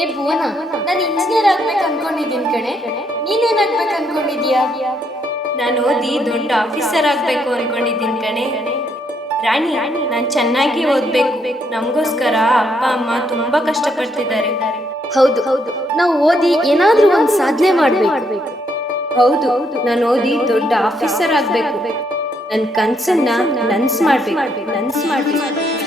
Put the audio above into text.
ಏ ಭುವನ, ನಾನು ಇಂಜಿನಿಯರ್ ಆಗ್ಬೇಕು ಅನ್ಕೊಂಡಿದ್ದೀನಿ ಕಣೆ. ನೀನೇನಾಗ್ಬೇಕು ಅನ್ಕೊಂಡಿದ್ಯಾ? ನಾನು ಓದಿ ದೊಡ್ಡ ಆಫೀಸರ್ ಆಗ್ಬೇಕು ಅನ್ಕೊಂಡಿದ್ದೀನಿ ಕಣೆ. ರಾಣಿ, ನಾನು ಚೆನ್ನಾಗಿ ಓದ್ಬೇಕು. ನಮಗೋಸ್ಕರ ಅಪ್ಪ ಅಮ್ಮ ತುಂಬಾ ಕಷ್ಟಪಡ್ತಿದ್ದಾರೆ. ಹೌದು, ನಾವು ಓದಿ ಏನಾದ್ರೂ ಒಂದು ಸಾಧನೆ ಮಾಡ್ಬೇಕು. ಹೌದು, ನಾನು ಓದಿ ದೊಡ್ಡ ಆಫೀಸರ್ ಆಗ್ಬೇಕು. ನನ್ನ ಕನ್ಸನ್ನ ನನ್ಸ್ ಮಾಡ್ಬೇಕು.